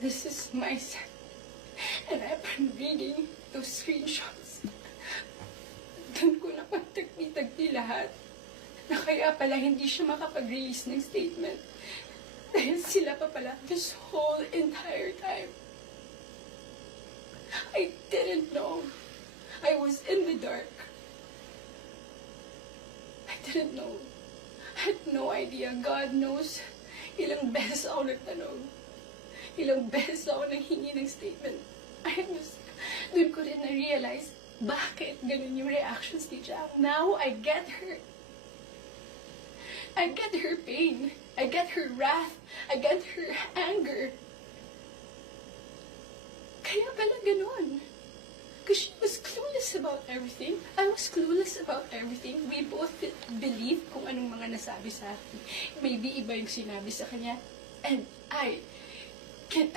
this is my son. And I've been reading those screenshots. Doon ko na pagtagpi-tagpi lahat na kaya pala hindi siya makapag-release ng statement. Dahil sila pa pala this whole entire time. I didn't know. I was in the dark. I didn't know. I had no idea. God knows. Ilang beses ako nagtanong. Ilang beses ako nanghingi ng statement. Doon ko rin na-realize bakit ganun yung reactions ni Jack. Now, I get her. I get her pain. I get her wrath. I get her anger. Kaya pala ganun. Because she was clueless about everything. I was clueless about everything. We both believe kung anong mga nasabi sa akin. Maybe iba yung sinabi sa kanya. And I can